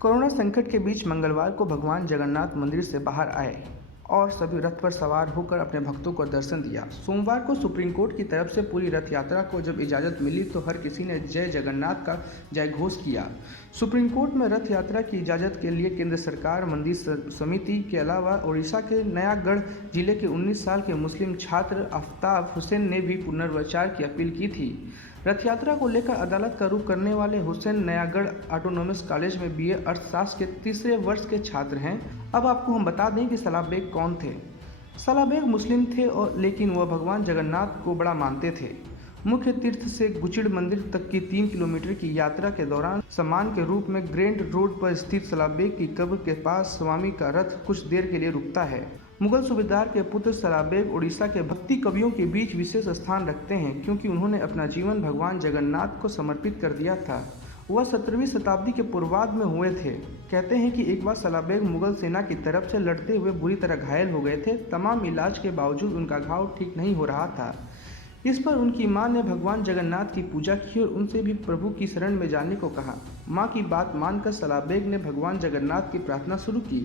Corona संकट के बीच मंगलवार को भगवान जगन्नाथ मंदिर से बाहर आए और सभी रथ पर सवार होकर अपने भक्तों को दर्शन दिया। सोमवार को सुप्रीम कोर्ट की तरफ से पूरी रथ यात्रा को जब इजाज़त मिली तो हर किसी ने जय जगन्नाथ का जय घोष किया। सुप्रीम कोर्ट में रथ यात्रा की इजाज़त के लिए केंद्र सरकार, मंदिर समिति के अलावा ओडिशा के नयागढ़ जिले के 19 साल के मुस्लिम छात्र आफ्ताब हुसैन ने भी पुनर्विचार की अपील की थी। रथ यात्रा को लेकर अदालत का रुख करने वाले हुसैन नयागढ़ ऑटोनॉमस कॉलेज में बीए अर्थशास्त्र के तीसरे वर्ष के छात्र हैं। अब आपको हम बता दें कि सलाह बेग कौन थे। सलाह बेग मुस्लिम थे और लेकिन वह भगवान जगन्नाथ को बड़ा मानते थे। मुख्य तीर्थ से गुचिड़ मंदिर तक की 3 किलोमीटर की यात्रा के दौरान सम्मान के रूप में ग्रैंड रोड पर स्थित सलाह बेग की कब्र के पास स्वामी का रथ कुछ देर के लिए रुकता है। मुगल सूबेदार के पुत्र सलाह बेग उड़ीसा के भक्ति कवियों के बीच विशेष स्थान रखते हैं क्योंकि उन्होंने अपना जीवन भगवान जगन्नाथ को समर्पित कर दिया था। वह 17वीं शताब्दी के पूर्वार्ध में हुए थे। कहते हैं कि एक बार सलाह बेग मुगल सेना की तरफ से लड़ते हुए बुरी तरह घायल हो गए थे। तमाम इलाज के बावजूद उनका घाव ठीक नहीं हो रहा था। इस पर उनकी मां ने भगवान जगन्नाथ की पूजा की और उनसे भी प्रभु की शरण में जाने को कहा। मां की बात मानकर सलाह बेग ने भगवान जगन्नाथ की प्रार्थना शुरू की।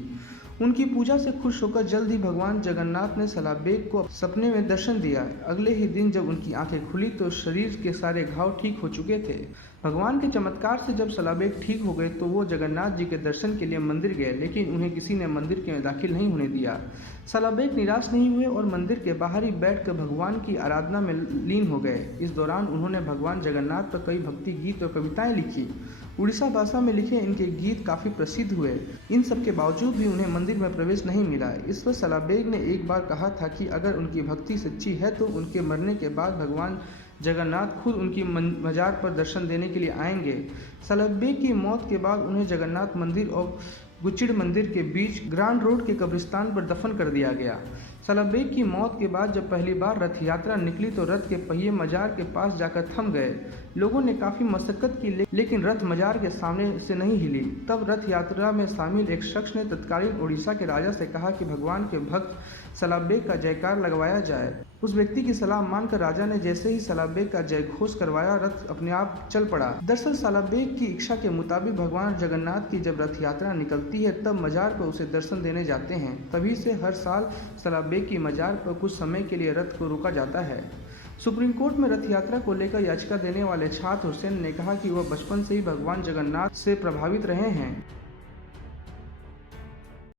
उनकी पूजा से खुश होकर जल्द ही भगवान जगन्नाथ ने सलाह बेग को सपने में दर्शन दिया। अगले ही दिन जब उनकी आंखें खुली तो शरीर के सारे घाव ठीक हो चुके थे। भगवान के चमत्कार से जब सलाह बेग ठीक हो गए तो वो जगन्नाथ जी के दर्शन के लिए मंदिर गए, लेकिन उन्हें किसी ने मंदिर के दाखिल नहीं होने दिया। सलाह बेग निराश नहीं हुए और मंदिर के बाहर ही बैठकर भगवान की आराधना में लीन हो गए। इस दौरान उन्होंने भगवान जगन्नाथ पर कई भक्ति गीत और कविताएं लिखी। उड़ीसा भाषा में लिखे इनके गीत काफ़ी प्रसिद्ध हुए। इन सब के बावजूद भी उन्हें मंदिर में प्रवेश नहीं मिला। इस पर सलाह बेग ने एक बार कहा था कि अगर उनकी भक्ति सच्ची है तो उनके मरने के बाद भगवान जगन्नाथ खुद उनकी मजार पर दर्शन देने के लिए आएंगे। सलाह बेग की मौत के बाद उन्हें जगन्नाथ मंदिर और गुचिड़ मंदिर के बीच ग्रांड रोड के कब्रिस्तान पर दफन कर दिया गया। सलाह बेग की मौत के बाद जब पहली बार रथ यात्रा निकली तो रथ के पहिए मजार के पास जाकर थम गए। लोगों ने काफ़ी मशक्कत की लेकिन रथ मजार के सामने से नहीं हिली। तब रथ यात्रा में शामिल एक शख्स ने तत्कालीन उड़ीसा के राजा से कहा कि भगवान के भक्त सलाह बेग का जयकार लगवाया जाए। उस व्यक्ति की सलाह मानकर राजा ने जैसे ही सलाह बेग का जय घोष करवाया, रथ अपने आप चल पड़ा। दरअसल सलाह बेग की इच्छा के मुताबिक भगवान जगन्नाथ की जब रथ यात्रा निकलती है तब मजार पर उसे दर्शन देने जाते हैं। तभी से हर साल सलाह बेग की मजार पर कुछ समय के लिए रथ को रोका जाता है। सुप्रीम कोर्ट में रथ यात्रा को लेकर याचिका देने वाले छात्र हुसैन ने कहा कि वह बचपन से ही भगवान जगन्नाथ से प्रभावित रहे हैं।